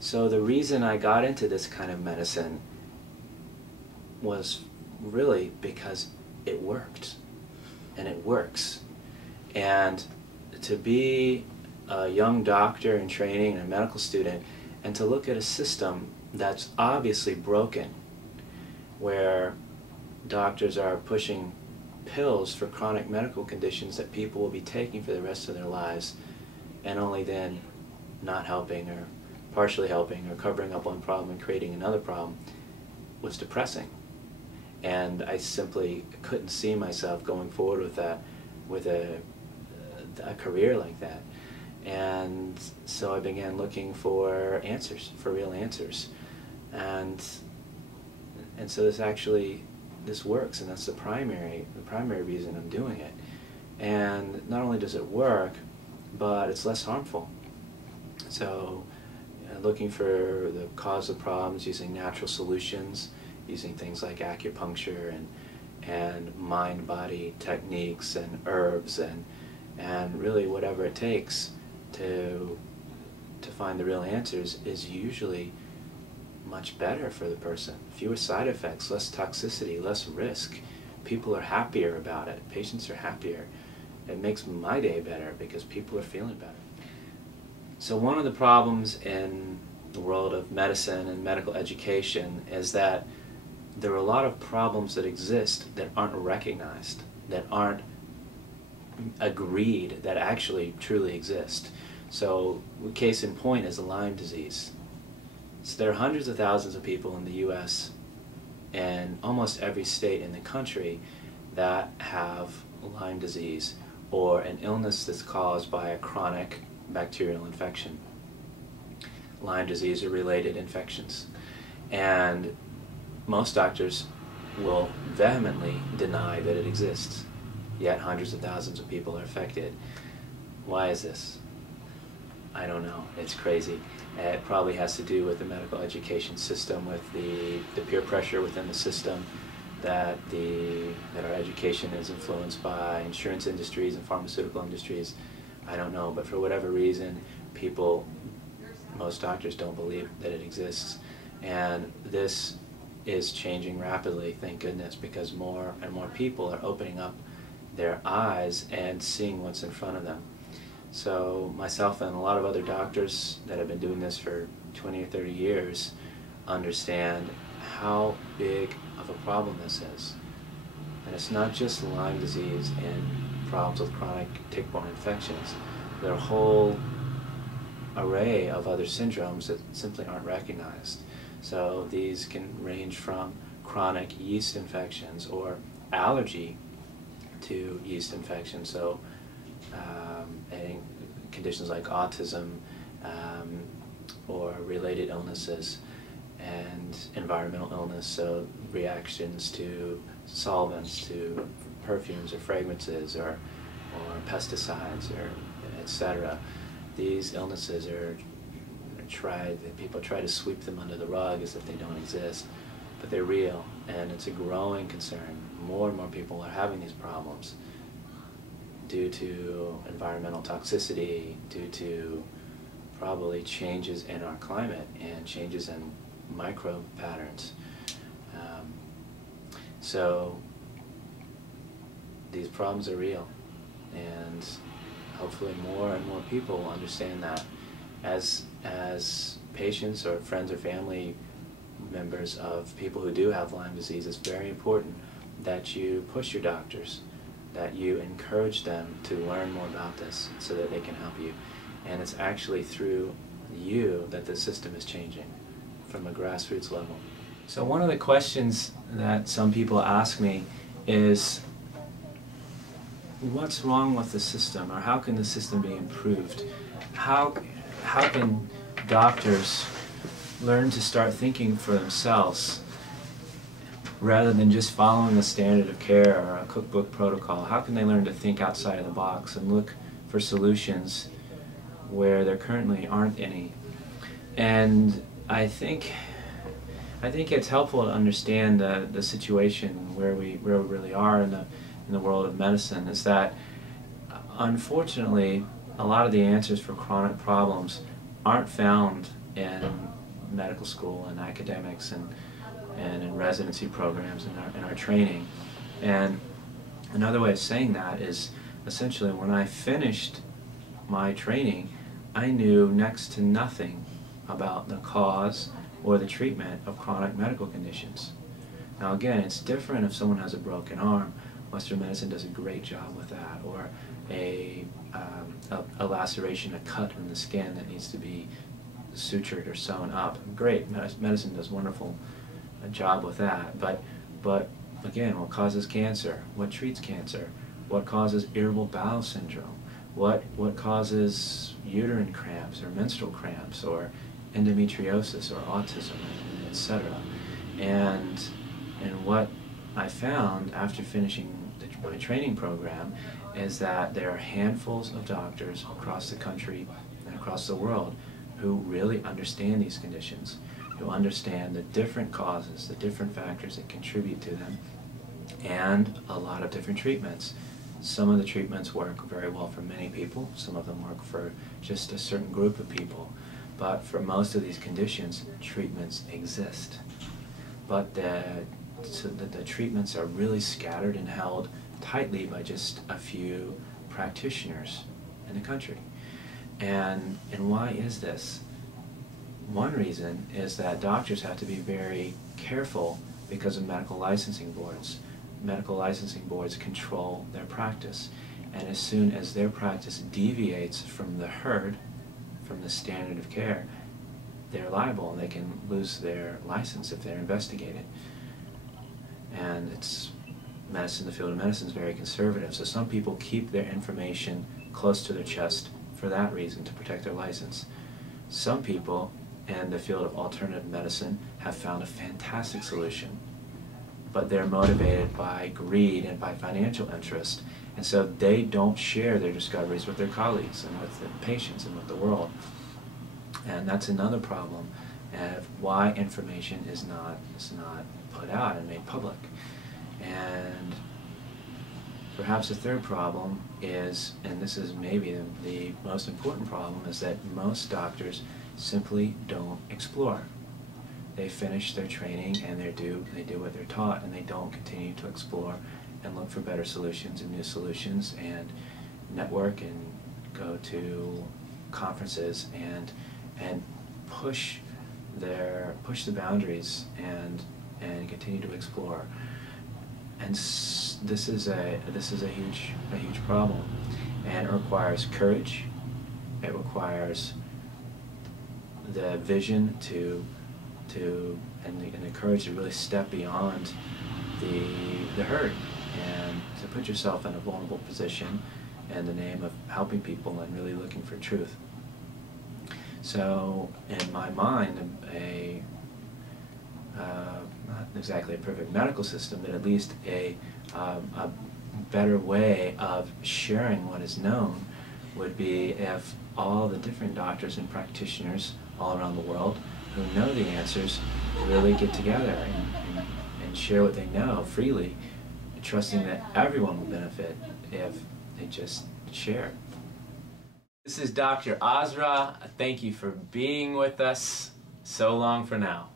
So the reason I got into this kind of medicine was really because it worked, and it works. And to be a young doctor in training and a medical student, and to look at a system that's obviously broken, where doctors are pushing pills for chronic medical conditions that people will be taking for the rest of their lives, and only then not helping or partially helping or covering up one problem and creating another problem, was depressing. And I simply couldn't see myself going forward with that, with a career like that. And so I began looking for answers, for real answers. And so this works, and that's the primary reason I'm doing it. And not only does it work, but it's less harmful. So looking for the cause of problems using natural solutions, using things like acupuncture and mind-body techniques and herbs and really whatever it takes to find the real answers is usually much better for the person. Fewer side effects, less toxicity, less risk. People are happier about it. Patients are happier. It makes my day better because people are feeling better. So one of the problems in the world of medicine and medical education is that there are a lot of problems that exist that aren't recognized, that aren't agreed that actually truly exist. So case in point is Lyme disease. So there are hundreds of thousands of people in the U.S. and almost every state in the country that have Lyme disease, or an illness that's caused by a chronic bacterial infection. Lyme disease or related infections. And most doctors will vehemently deny that it exists, yet hundreds of thousands of people are affected. Why is this? I don't know. It's crazy. It probably has to do with the medical education system, with the peer pressure within the system, that our education is influenced by insurance industries and pharmaceutical industries. I don't know, but for whatever reason, most doctors don't believe that it exists. And this is changing rapidly, thank goodness, because more and more people are opening up their eyes and seeing what's in front of them. So myself and a lot of other doctors that have been doing this for 20 or 30 years understand how big of a problem this is. And it's not just Lyme disease and problems with chronic tick-borne infections. There are a whole array of other syndromes that simply aren't recognized. So these can range from chronic yeast infections or allergy to yeast infections. So conditions like autism or related illnesses, and environmental illness, so reactions to solvents, to perfumes or fragrances or pesticides or etc. These illnesses are people try to sweep them under the rug as if they don't exist, but they're real, and it's a growing concern. More and more people are having these problems due to environmental toxicity, due to probably changes in our climate and changes in microbe patterns. So these problems are real, and hopefully more and more people will understand that. As patients or friends or family members of people who do have Lyme disease, it's very important that you push your doctors, that you encourage them to learn more about this so that they can help you. And it's actually through you that the system is changing from a grassroots level. So one of the questions that some people ask me is, what's wrong with the system, or how can the system be improved? How can doctors learn to start thinking for themselves rather than just following the standard of care or a cookbook protocol? How can they learn to think outside of the box and look for solutions where there currently aren't any? And I think it's helpful to understand the situation where we really are in the world of medicine, is that unfortunately a lot of the answers for chronic problems aren't found in medical school and academics and in residency programs in our training. And another way of saying that is essentially when I finished my training, I knew next to nothing about the cause or the treatment of chronic medical conditions. Now again, it's different if someone has a broken arm. Western medicine does a great job with that, or a laceration, a cut in the skin that needs to be sutured or sewn up. Great, medicine does wonderful job with that. But again, what causes cancer? What treats cancer? What causes irritable bowel syndrome? What causes uterine cramps or menstrual cramps or endometriosis or autism, etc. And what I found after finishing my training program is that there are handfuls of doctors across the country and across the world who really understand these conditions, who understand the different causes, the different factors that contribute to them, and a lot of different treatments. Some of the treatments work very well for many people, some of them work for just a certain group of people, but for most of these conditions, treatments exist. But the treatments are really scattered and held tightly by just a few practitioners in the country. And why is this? One reason is that doctors have to be very careful because of medical licensing boards. Medical licensing boards control their practice, and as soon as their practice deviates from the herd, from the standard of care, they're liable and they can lose their license if they're investigated. And it's medicine, the field of medicine is very conservative, so some people keep their information close to their chest for that reason, to protect their license. Some people in the field of alternative medicine have found a fantastic solution, but they're motivated by greed and by financial interest, and so they don't share their discoveries with their colleagues and with the patients and with the world. And that's another problem of why information is not put out and made public. And perhaps a third problem is, and this is maybe the most important problem, is that most doctors simply don't explore. They finish their training and they do what they're taught, and they don't continue to explore and look for better solutions and new solutions and network and go to conferences and push the boundaries and continue to explore. And this is a huge problem, and it requires courage. It requires the vision and the courage to really step beyond the herd and to put yourself in a vulnerable position in the name of helping people and really looking for truth. So in my mind, not exactly a perfect medical system, but at least a better way of sharing what is known would be if all the different doctors and practitioners all around the world who know the answers really get together and share what they know freely, trusting that everyone will benefit if they just share. This is Dr. AzRa. Thank you for being with us. So long for now.